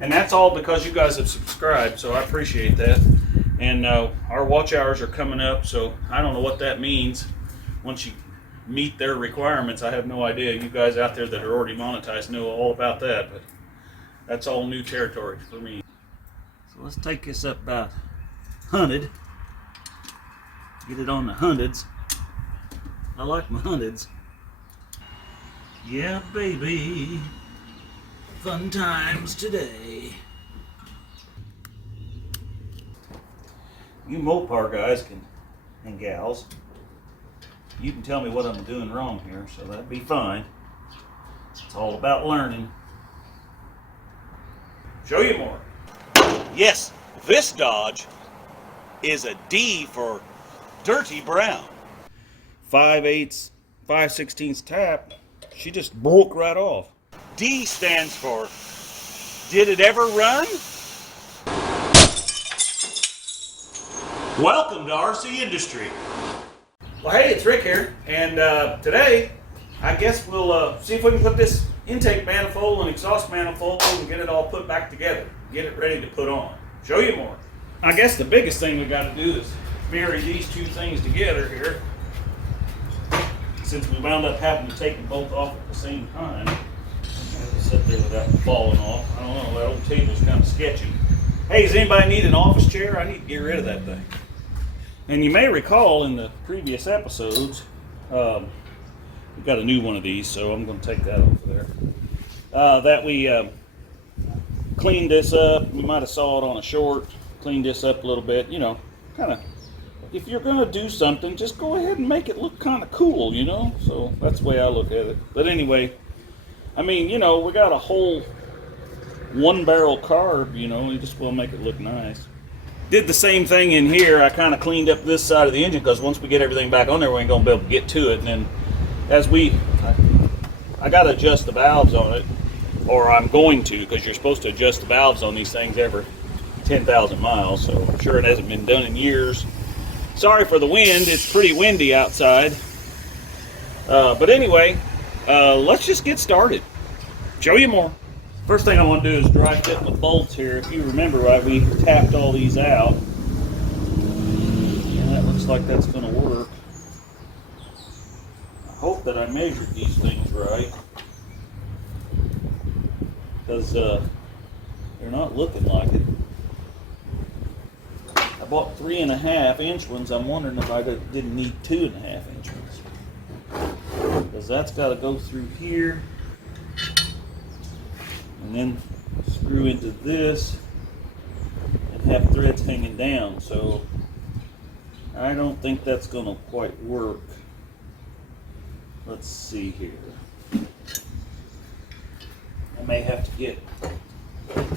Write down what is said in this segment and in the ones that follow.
And that's all because you guys have subscribed, so I appreciate that. And our watch hours are coming up, so I don't know what that means. Once you meet their requirements, I have no idea. You guys out there that are already monetized know all about that, but that's all new territory for me. So let's take this up about 100. Get it on the hundreds. I like my hundreds. Yeah, baby. Fun times today. You Mopar guys and gals, you can tell me what I'm doing wrong here, so that'd be fine. It's all about learning. Show you more. Yes, this Dodge is a D for dirty brown. 5/8, 5/16 tap. She just broke right off. D stands for, did it ever run? Welcome to RCindustry. Well, hey, it's Rick here, and today, I guess we'll see if we can put this intake manifold and exhaust manifold and get it all put back together. Get it ready to put on. Show you more. I guess the biggest thing we got to do is marry these two things together here. Since we wound up having to take them both off at the same time. I have to sit there without falling off. I don't know, that old table's kind of sketchy. Hey, does anybody need an office chair? I need to get rid of that thing. And you may recall in the previous episodes, we've got a new one of these, so I'm going to take that off of there. That we cleaned this up. You might have saw it on a short. Cleaned this up a little bit, you know, kind of. If you're going to do something, just go ahead and make it look kind of cool, you know? So that's the way I look at it. But anyway, I mean, you know, we got a whole one-barrel carb, you know, you just want to make it look nice. Did the same thing in here. I kind of cleaned up this side of the engine because once we get everything back on there, we ain't going to be able to get to it. And then as I got to adjust the valves on it, or I'm going to, because you're supposed to adjust the valves on these things every 10,000 miles. So I'm sure it hasn't been done in years. Sorry for the wind, it's pretty windy outside. But anyway, let's just get started. Show you more. First thing I want to do is dry fit my bolts here. If you remember right, we tapped all these out. And that looks like that's going to work. I hope that I measured these things right. Because they're not looking like it. I bought 3.5-inch ones. I'm wondering if I didn't need 2.5-inch ones. Because that's got to go through here. And then screw into this. And have threads hanging down. So I don't think that's going to quite work. Let's see here. I may have to get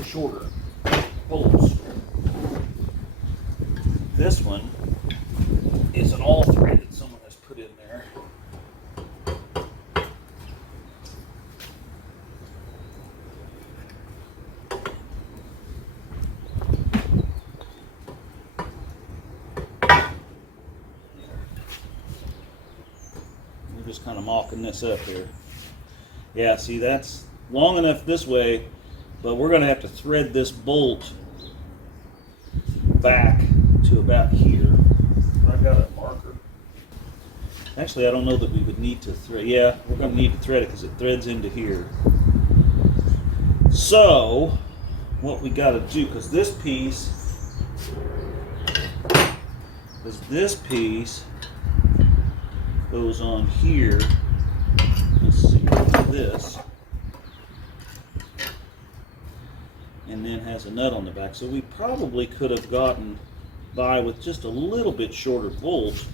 shorter bolts. This one is an all thread that someone has put in there. We're just kind of mocking this up here. Yeah, see, that's long enough this way, but we're going to have to thread this bolt back to about here. I got a marker. Actually, I don't know that we would need to thread. Yeah, we're going to need to thread it because it threads into here. So, what we got to do, because this piece goes on here. Let's see, this. And then has a nut on the back. So we probably could have gotten by with just a little bit shorter bolt.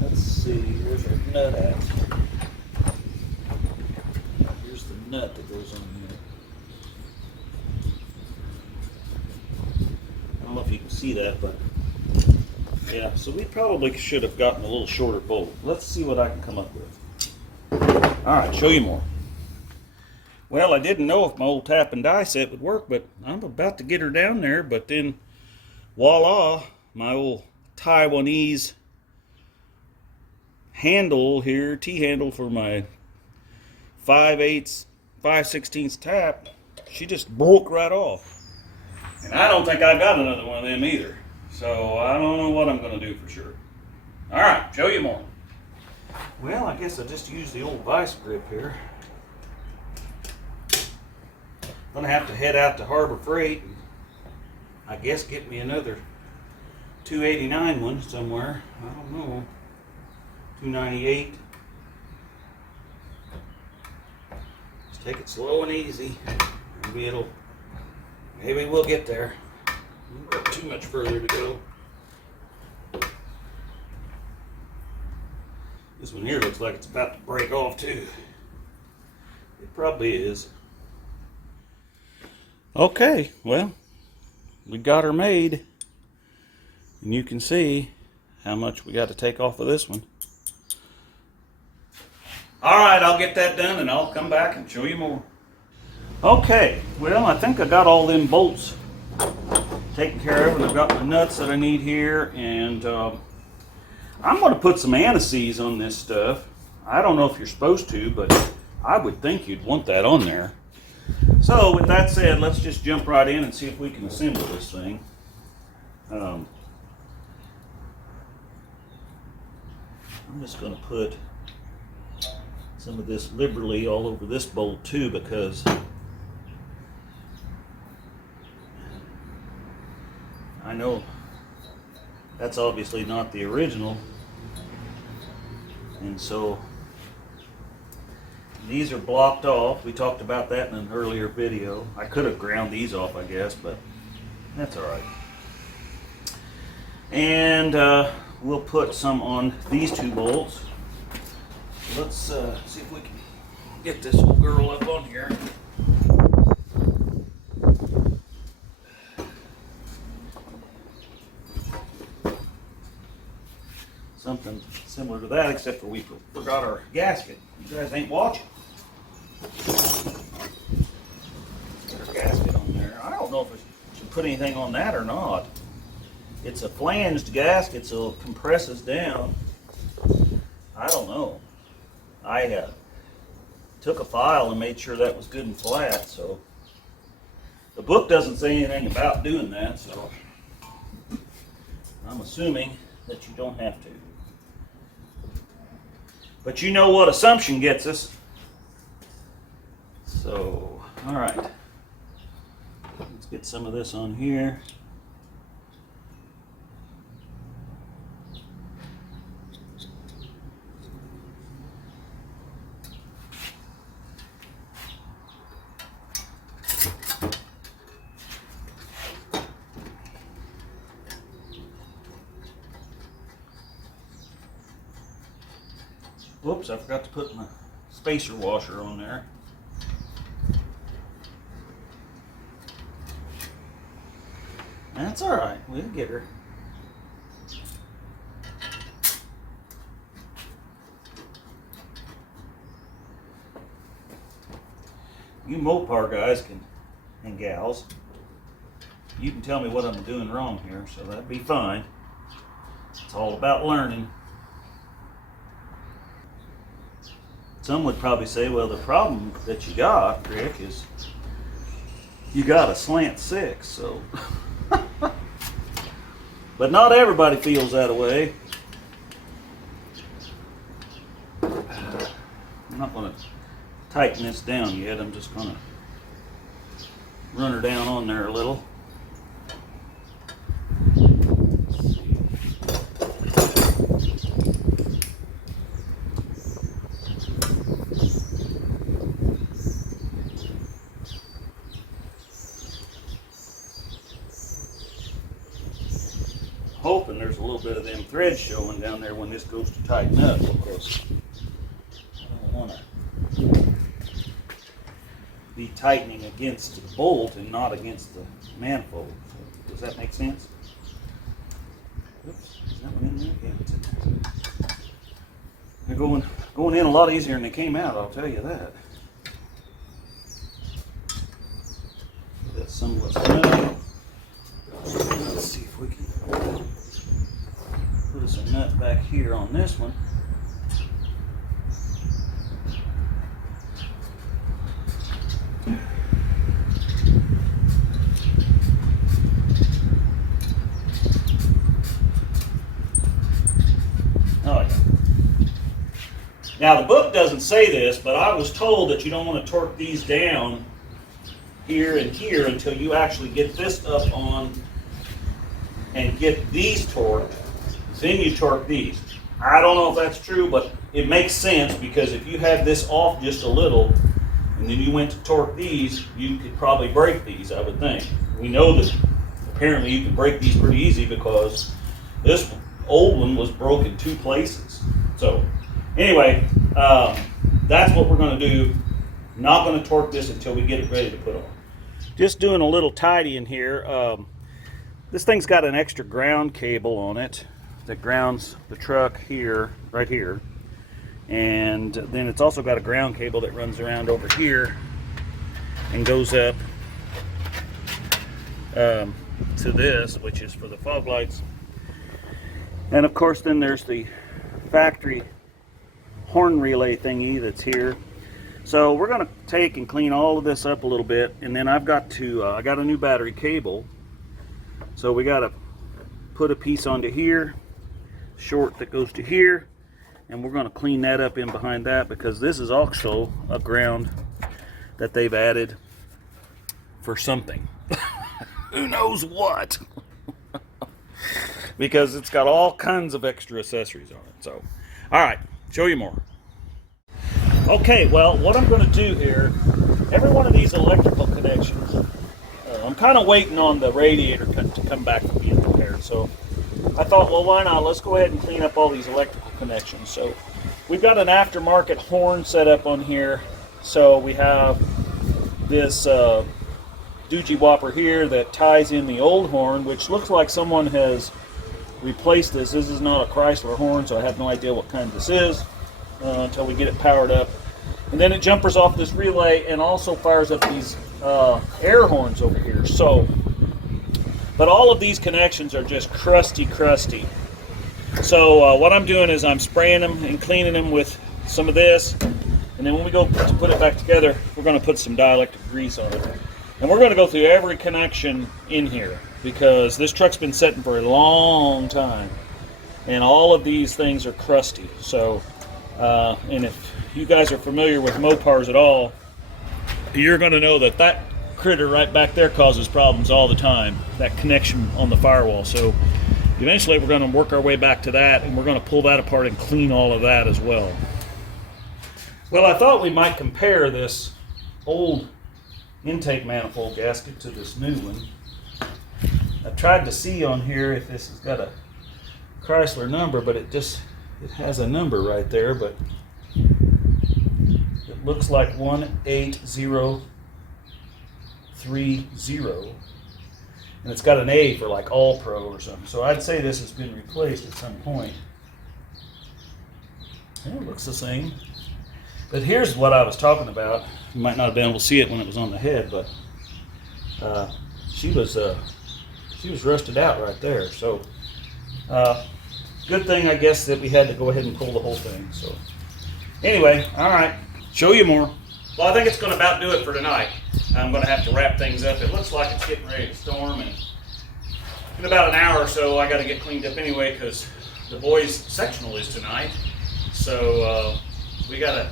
Let's see, where's our nut at? Here's the nut that goes on here. I don't know if you can see that, but yeah, so we probably should have gotten a little shorter bolt. Let's see what I can come up with. Alright, show you more. Well, I didn't know if my old tap and die set would work, but I'm about to get her down there. But then, voila, my old Taiwanese handle here, T-handle for my 5/8 5/16 tap, she just broke right off. And I don't think I got another one of them either. So I don't know what I'm going to do for sure. All right, show you more. Well, I guess I just used the old vice grip here. I'm gonna have to head out to Harbor Freight and I guess get me another 289 one somewhere. I don't know. 298. Just take it slow and easy. Maybe we'll get there. We've got too much further to go. This one here looks like it's about to break off too. It probably is. Okay, well, we got her made. And you can see how much we got to take off of this one. Alright, I'll get that done and I'll come back and show you more. Okay, well, I think I got all them bolts taken care of, and I've got my nuts that I need here, and I'm going to put some anti-seize on this stuff. I don't know if you're supposed to, but I would think you'd want that on there. So with that said, let's just jump right in and see if we can assemble this thing. I'm just going to put some of this liberally all over this bolt too, because I know that's obviously not the original, and so these are blocked off. We talked about that in an earlier video. I could have ground these off, I guess, but that's all right. And we'll put some on these two bolts. Let's see if we can get this old girl up on here. Something similar to that, except for we forgot our gasket. You guys ain't watching. Got our gasket on there. I don't know if I should put anything on that or not. It's a flanged gasket, so it compresses down. I don't know. I took a file and made sure that was good and flat, so the book doesn't say anything about doing that, so I'm assuming that you don't have to. But you know what assumption gets us. So, all right. Let's get some of this on here. Whoops, I forgot to put my spacer washer on there. That's all right, we'll get her. You Mopar guys and gals, you can tell me what I'm doing wrong here, so that'd be fine. It's all about learning. Some would probably say, well, the problem that you got, Rick, is you got a slant 6, so. But not everybody feels that way. I'm not going to tighten this down yet. I'm just going to run her down on there a little. Hoping there's a little bit of them threads showing down there when this goes to tighten up, because I don't want to be tightening against the bolt and not against the manifold. Does that make sense? Oops, is that one in there? Yeah, it's in there. They're going in a lot easier than they came out, I'll tell you that. That's somewhat snug. Let's see if we can put some nut back here on this one. Now the book doesn't say this, but I was told that you don't want to torque these down here and here until you actually get this up on and get these torqued. Then you torque these. I don't know if that's true, but it makes sense, because if you have this off just a little and then you went to torque these, you could probably break these, I would think. We know that apparently you can break these pretty easy, because this old one was broke in 2 places. So anyway, that's what we're going to do. Not going to torque this until we get it ready to put on. Just doing a little tidying here. This thing's got an extra ground cable on it that grounds the truck here, right here. And then it's also got a ground cable that runs around over here and goes up to this, which is for the fog lights. And of course then there's the factory horn relay thingy that's here. So we're going to take and clean all of this up a little bit, and then I've got to I got a new battery cable, so we got to put a piece onto here, short that goes to here, and we're going to clean that up in behind that, because this is also a ground that they've added for something. Who knows what? Because it's got all kinds of extra accessories on it. So, all right, show you more. Okay, well, what I'm going to do here, every one of these electrical connections, I'm kind of waiting on the radiator to come back and be repaired. So I thought, well, why not? Let's go ahead and clean up all these electrical connections. So we've got an aftermarket horn set up on here. So we have this doogie whopper here that ties in the old horn, which looks like someone has replaced this. This is not a Chrysler horn, so I have no idea what kind this is until we get it powered up. And then it jumpers off this relay and also fires up these air horns over here. So, but all of these connections are just crusty. So what I'm doing is I'm spraying them and cleaning them with some of this, and then when we go to put it back together, we're going to put some dielectric grease on it. And we're going to go through every connection in here, because this truck's been sitting for a long time, and all of these things are crusty. So, and if you guys are familiar with Mopars at all, you're going to know that that critter right back there causes problems all the time, that connection on the firewall. So eventually we're going to work our way back to that, and we're going to pull that apart and clean all of that as well. Well, I thought we might compare this old intake manifold gasket to this new one. I tried to see on here if this has got a Chrysler number, but it has a number right there, but it looks like 18030, and it's got an A for like All Pro or something. So I'd say this has been replaced at some point. And it looks the same. But here's what I was talking about. You might not have been able to see it when it was on the head, but she was rusted out right there. So good thing, I guess, that we had to go ahead and pull the whole thing. So anyway, all right, show you more. Well, I think it's going to about do it for tonight. I'm going to have to wrap things up. It looks like it's getting ready to storm, and in about an hour or so, I got to get cleaned up anyway, because the boys' sectional is tonight. So we gotta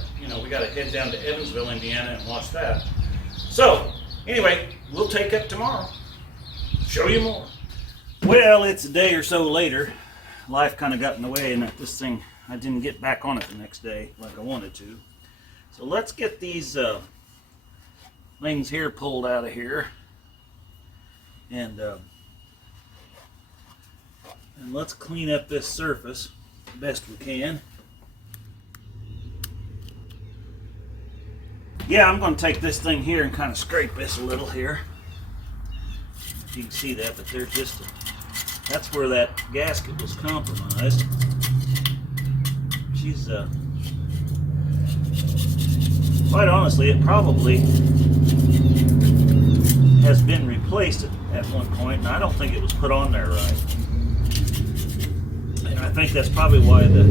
head down to Evansville, Indiana, and watch that. So anyway, we'll take up tomorrow. Show you more. Well, it's a day or so later. Life kind of got in the way, and this thing, I didn't get back on it the next day like I wanted to. So let's get these things here pulled out of here, and let's clean up this surface the best we can. Yeah, I'm going to take this thing here and kind of scrape this a little here. If you can see that, but there's just that's where that gasket was compromised. She's quite honestly, it probably has been replaced at one point, and I don't think it was put on there right. And I think that's probably why the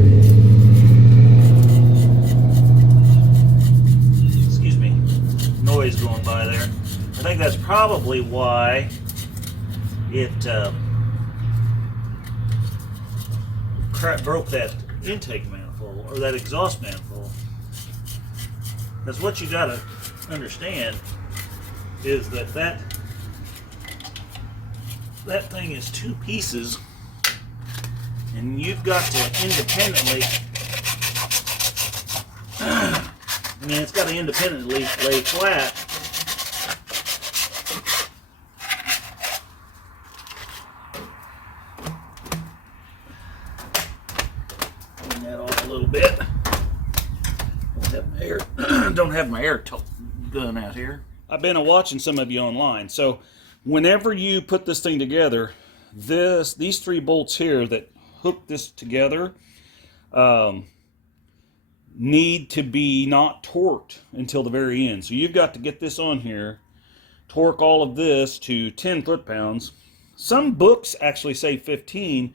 noise going by there. I think that's probably why it broke that intake manifold, or that exhaust manifold. Because what you got to understand is that thing is two pieces, and you've got to independently, it's got to independently lay flat. Clean that off a little bit. Don't have my air gun out here. I've been watching some of you online. So whenever you put this thing together, these three bolts here that hook this together need to be not torqued until the very end. So you've got to get this on here, torque all of this to 10 foot-pounds. Some books actually say 15,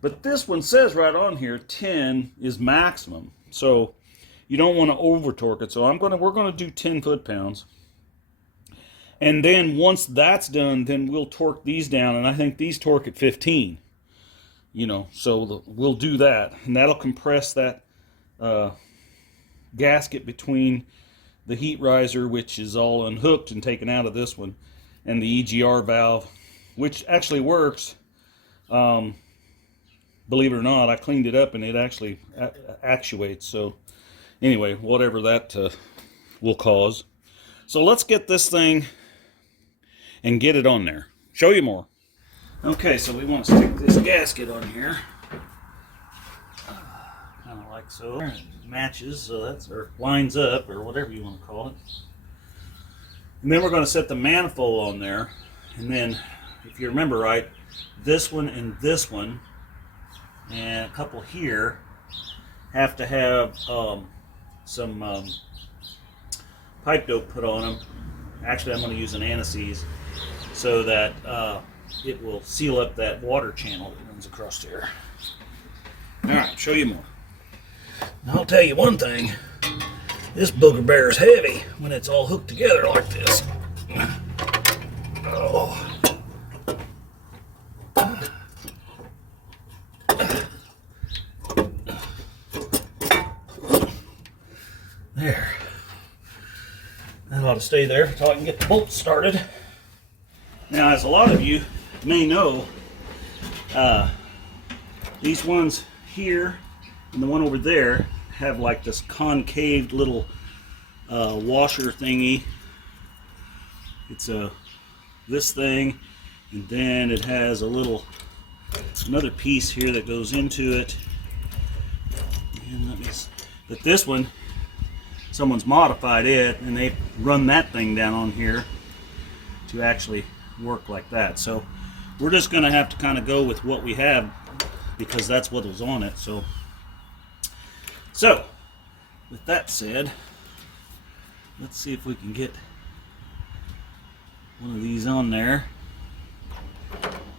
but this one says right on here 10 is maximum. So you don't want to over torque it. So we're gonna do 10 foot-pounds. And then once that's done, then we'll torque these down, and I think these torque at 15. So we'll do that, and that'll compress that gasket between the heat riser, which is all unhooked and taken out of this one, and the EGR valve, which actually works. Believe it or not, I cleaned it up and it actually actuates. So anyway, whatever that will cause. So let's get this thing and get it on there. Show you more. Okay, so we want to stick this gasket on here. Kind of like so. It matches, so that's, or lines up, or whatever you want to call it. And then we're going to set the manifold on there. And then, if you remember right, this one and this one, and a couple here, have to have some pipe dope put on them. Actually, I'm going to use an anti-seize so that it will seal up that water channel that runs across there. Alright, show you more. Now, I'll tell you one thing. This booger bear is heavy when it's all hooked together like this. Oh. There. That ought to stay there until I can get the bolts started. Now, as a lot of you may know, these ones here and the one over there have like this concave little washer thingy. It's this thing, and then it has another piece here that goes into it. And but this one, someone's modified it, and they run that thing down on here to actually work like that. So we're just going to have to kind of go with what we have, because that's what was on it. So with that said, let's see if we can get one of these on there.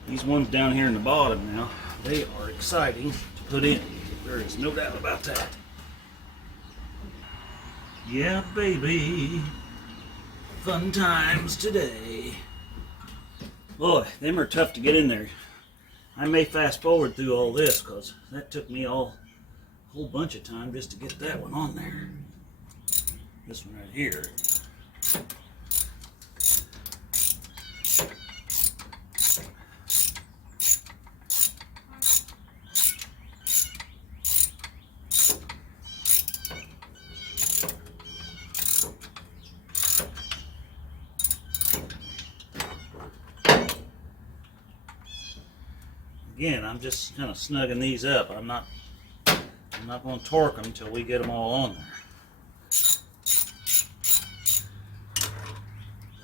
These ones down here in the bottom now, they are exciting to put in. There is no doubt about that. Yeah, baby. Fun times today. Boy, them are tough to get in there. I may fast forward through all this because that took me a whole bunch of time just to get that one on there. This one right here. Again, I'm just kind of snugging these up. I'm not going to torque them until we get them all on there.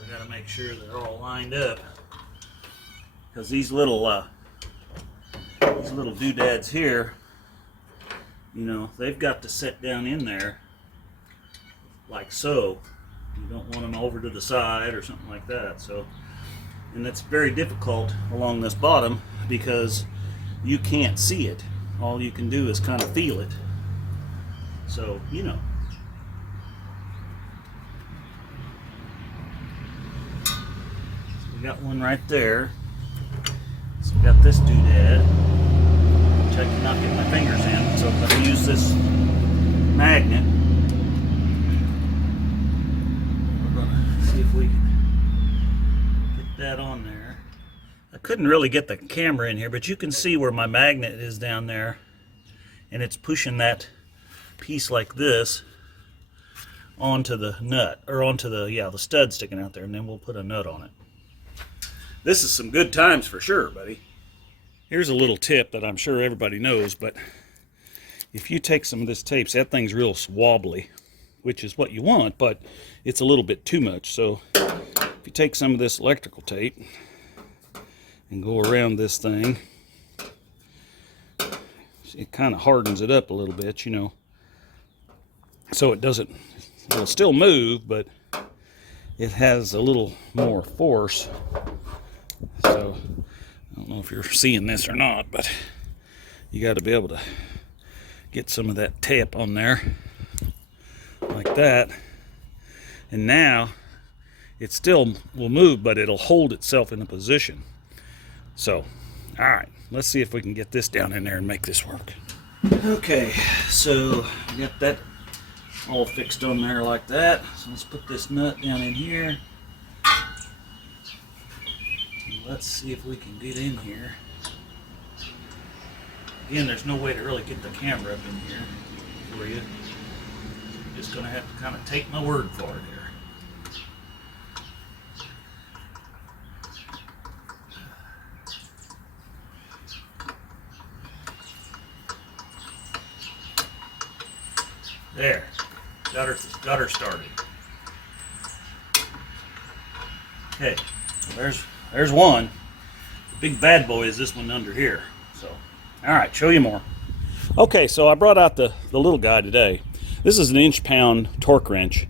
I got to make sure they're all lined up, because these little doodads here, they've got to set down in there like so. You don't want them over to the side or something like that. So, and that's very difficult along this bottom because you can't see it. All you can do is kind of feel it. So, we got one right there. So we got this doodad, which I cannot get my fingers in. So if I use this magnet, if we can get that on there. I couldn't really get the camera in here, but you can see where my magnet is down there, and it's pushing that piece like this onto the nut, or onto the stud sticking out there, and then we'll put a nut on it. This is some good times for sure, buddy. Here's a little tip that I'm sure everybody knows, but if you take some of this tape, see, that thing's real wobbly, which is what you want, but it's a little bit too much. So if you take some of this electrical tape and go around this thing, it kind of hardens it up a little bit, you know, so it doesn't, it'll still move, but it has a little more force. So I don't know if you're seeing this or not, but you got to be able to get some of that tape on there like that, and now it still will move, but it'll hold itself in a position. So all right, let's see if we can get this down in there and make this work. Okay, so we got that all fixed on there like that. So let's put this nut down in here. Let's see if we can get in here. Again, there's no way to really get the camera up in here for you. I'm just going to have to kind of take my word for it here. There, got her started. Okay, well, there's one. The big bad boy is this one under here. So, all right, show you more. Okay, so I brought out the little guy today. This is an inch-pound torque wrench.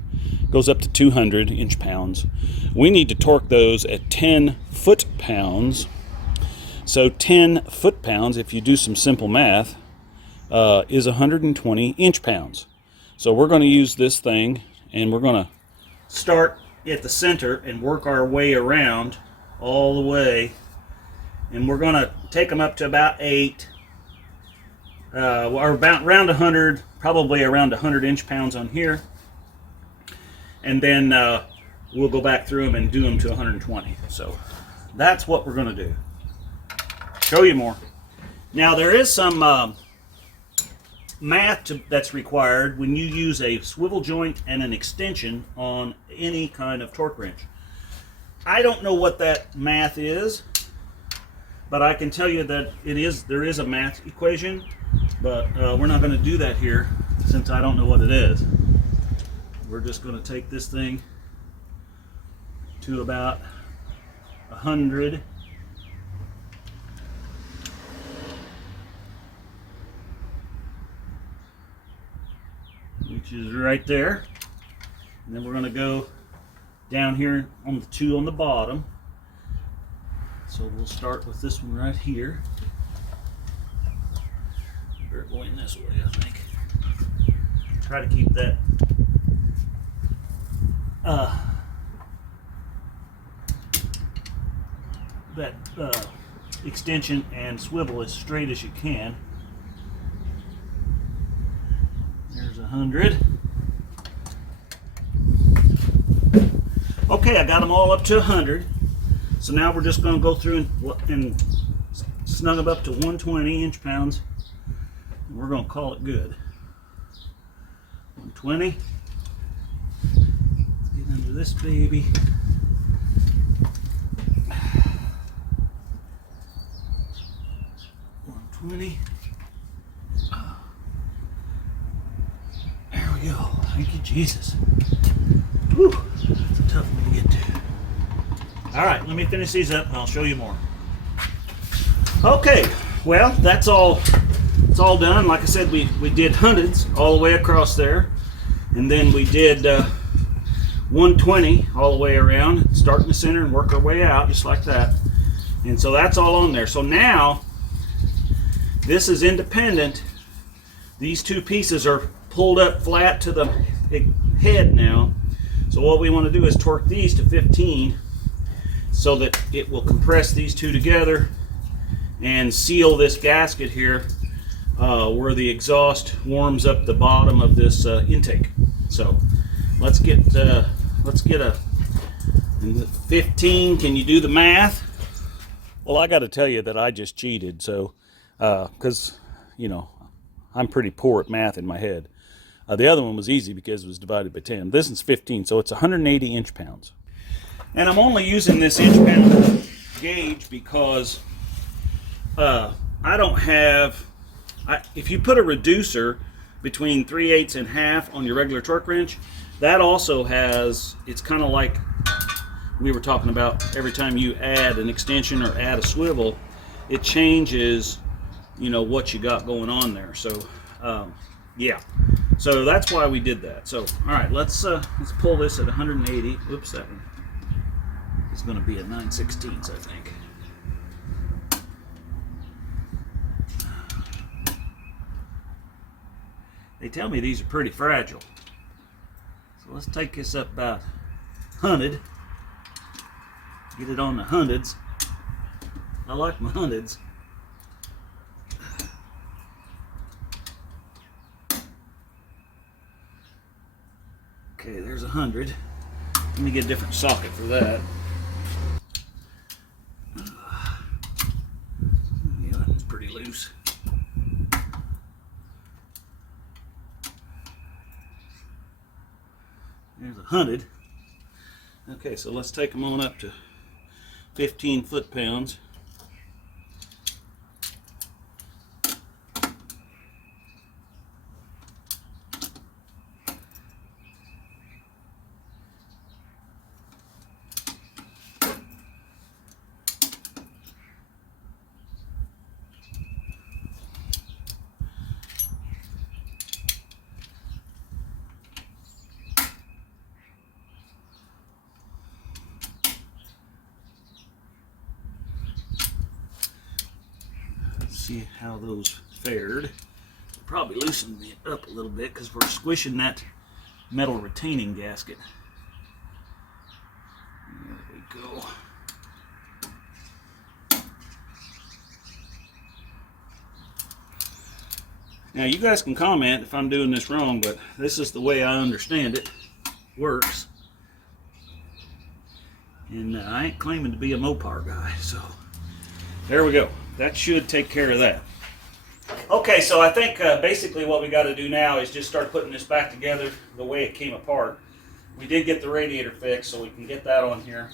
Goes up to 200 inch-pounds. We need to torque those at 10 foot-pounds. So 10 foot-pounds, if you do some simple math, is 120 inch-pounds. So we're going to use this thing, and we're going to start at the center and work our way around all the way, and we're going to take them up to about 8, or about around 100, probably around 100 inch-pounds on here, and then we'll go back through them and do them to 120. So that's what we're going to do. Show you more. Now there is some math that's required when you use a swivel joint and an extension on any kind of torque wrench. I don't know what that math is, but I can tell you that there is a math equation, but we're not going to do that here since I don't know what it is. We're just going to take this thing to about 100. Which is right there. And then we're going to go down here on the 2 on the bottom. So we'll start with this one right here. Better going this way, I think. Try to keep that extension and swivel as straight as you can. There's 100. Okay, I got them all up to 100. So now we're just going to go through and snug them up to 120 inch-pounds. And we're going to call it good. 120. Let's get under this baby. 120. There we go. Thank you, Jesus. Whew, that's a tough one to get to. All right, let me finish these up and I'll show you more. Okay, well, that's all. It's all done. Like I said, we did hundreds all the way across there, and then we did 120 all the way around, start in the center and work our way out just like that. And so that's all on there. So now this is independent. These two pieces are pulled up flat to the head now. So what we want to do is torque these to 15 so that it will compress these two together and seal this gasket here where the exhaust warms up the bottom of this intake. So let's get a And the 15, can you do the math? Well, I got to tell you that I just cheated, so, because, you know, I'm pretty poor at math in my head. The other one was easy because it was divided by 10. This is 15, so it's 180 inch-pounds. And I'm only using this inch-pound gauge because I don't have, if you put a reducer between 3/8 and half on your regular torque wrench, that also has, it's kind of like we were talking about, every time you add an extension or add a swivel, it changes, you know, what you got going on there. So yeah, so that's why we did that. So all right, let's pull this at 180. Oops, that one is going to be at 9/16, I think. They tell me these are pretty fragile. So let's take this up about 100. Get it on the hundreds. I like my hundreds. Okay, there's 100. Let me get a different socket for that. Yeah, that's pretty loose. There's 100. Okay, so let's take them on up to 15 foot-pounds. See how those fared. Probably loosened it up a little bit because we're squishing that metal retaining gasket. There we go. Now you guys can comment if I'm doing this wrong, but this is the way I understand it works. And I ain't claiming to be a Mopar guy, so there we go. That should take care of that. Okay, so I think basically what we got to do now is just start putting this back together the way it came apart. We did get the radiator fixed, so we can get that on here.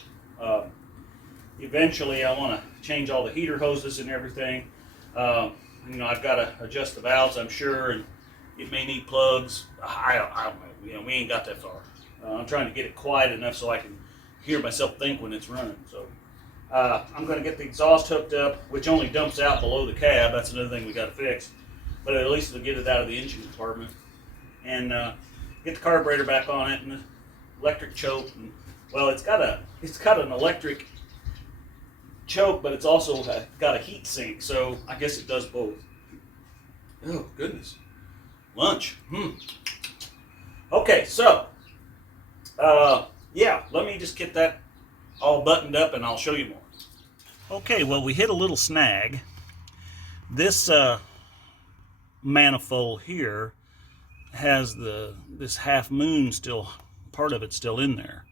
Eventually, I want to change all the heater hoses and everything. You know, I've got to adjust the valves, I'm sure, and it may need plugs. I don't know. You know, we ain't got that far. I'm trying to get it quiet enough so I can hear myself think when it's running. So. I'm going to get the exhaust hooked up, which only dumps out below the cab. That's another thing we got to fix. But at least it'll get it out of the engine compartment. And get the carburetor back on it, and the electric choke. And, well, it's got an electric choke, but it's also got a heat sink. So I guess it does both. Oh goodness, lunch. Okay, so yeah, let me just get that all buttoned up and I'll show you more. Okay, well, we hit a little snag. This manifold here has this half moon still, part of it still in there.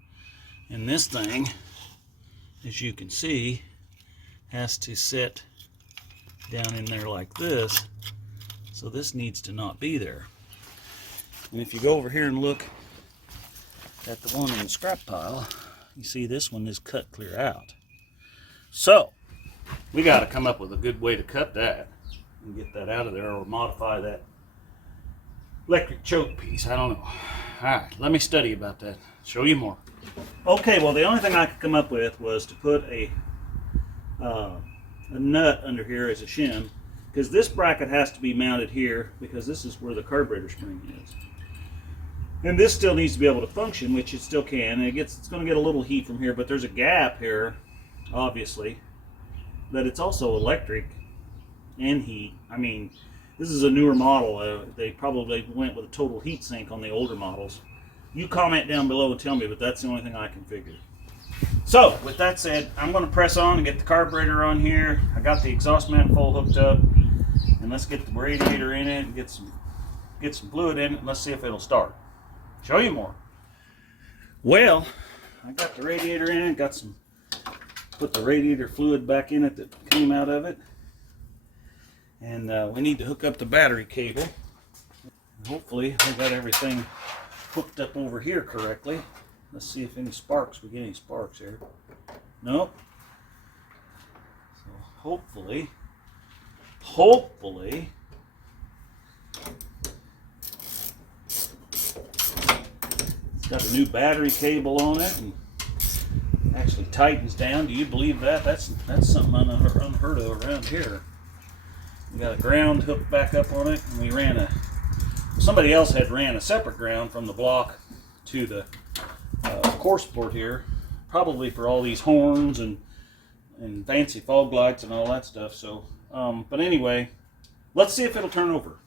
And this thing, as you can see, has to sit down in there like this. So this needs to not be there. And if you go over here and look at the one in the scrap pile, you see this one is cut clear out. So we got to come up with a good way to cut that and get that out of there, or modify that electric choke piece. I don't know. All right, let me study about that. Show you more. Okay, well, the only thing I could come up with was to put a nut under here as a shim, because this bracket has to be mounted here because this is where the carburetor spring is. And this still needs to be able to function, which it still can. And it's going to get a little heat from here, but there's a gap here, obviously, that it's also electric and heat. I mean, this is a newer model. They probably went with a total heat sink on the older models. You comment down below and tell me, but that's the only thing I can figure. So, with that said, I'm going to press on and get the carburetor on here. I got the exhaust manifold hooked up, and let's get the radiator in it and get some fluid in it, and let's see if it'll start. Show you more. Well, I got the radiator in, put the radiator fluid back in it that came out of it. And we need to hook up the battery cable. Hopefully we got everything hooked up over here correctly. Let's see if we get any sparks here. Nope. So hopefully it's got a new battery cable on it and actually tightens down. Do you believe that? That's something unheard of around here. We got a ground hooked back up on it, and we ran somebody else had ran a separate ground from the block to the course board here, probably for all these horns and fancy fog lights and all that stuff. So, but anyway, let's see if it'll turn over.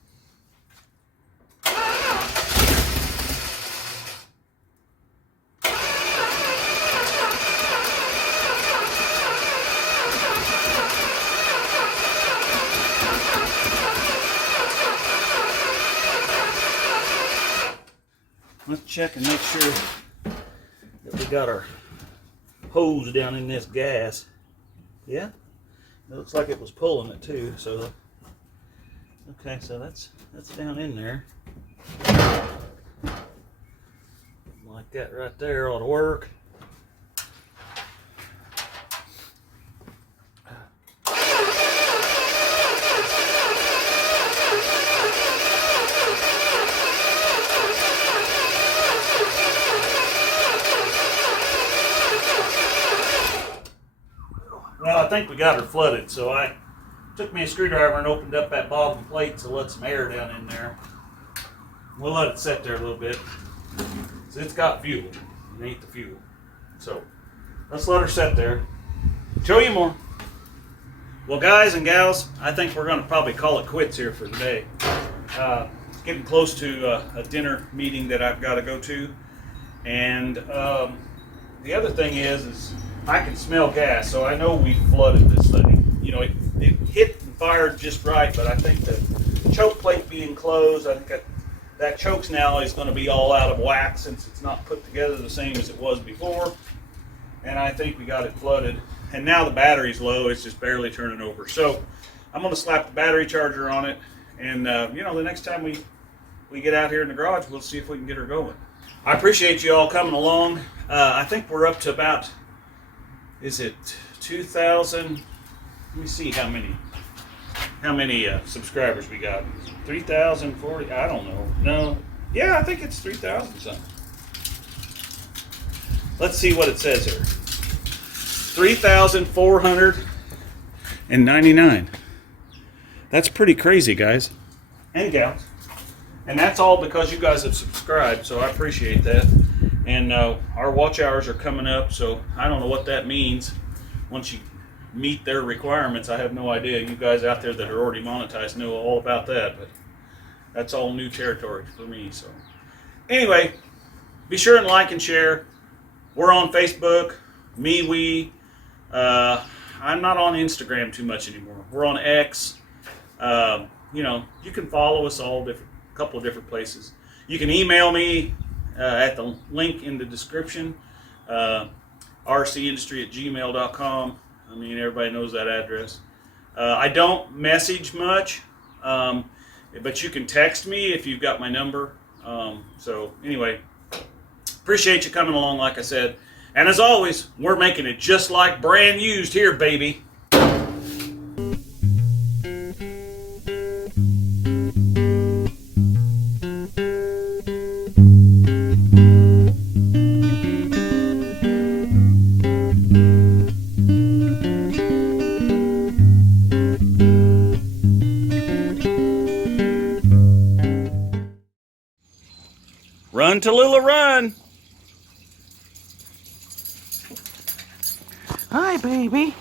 Let's check and make sure that we got our hose down in this gas. Yeah, it looks like it was pulling it too. So, okay, so that's down in there. Like that right there ought to work. Well, I think we got her flooded, so I took me a screwdriver and opened up that bottom plate to let some air down in there. We'll let it sit there a little bit. So it's got fuel. It ain't the fuel. So let's let her sit there. Show you more. Well, guys and gals, I think we're going to probably call it quits here for today. It's getting close to a dinner meeting that I've got to go to. And the other thing is I can smell gas, so I know we flooded this thing. You know, it hit and fired just right, but I think the choke plate being closed, I think that chokes now is going to be all out of whack since it's not put together the same as it was before. And I think we got it flooded. And now the battery's low, it's just barely turning over. So I'm going to slap the battery charger on it, and you know, the next time we get out here in the garage, we'll see if we can get her going. I appreciate you all coming along. I think we're up to about, is it 2,000? Let me see how many subscribers we got. 3,040? I don't know. No. Yeah, I think it's 3,000 something. Let's see what it says here. 3,499. That's pretty crazy, guys and gals. And that's all because you guys have subscribed, so I appreciate that. And our watch hours are coming up, so I don't know what that means. Once you meet their requirements, I have no idea. You guys out there that are already monetized know all about that, but that's all new territory for me. So anyway, be sure and like and share. We're on Facebook, I'm not on Instagram too much anymore. We're on X. You know, you can follow us all couple of different places. You can email me at the link in the description, RCindustry@gmail.com. I mean, everybody knows that address. I don't message much, but you can text me if you've got my number. So anyway, appreciate you coming along, like I said. And as always, we're making it just like brand used here, baby. Run, Tallulah, run! Hi, baby.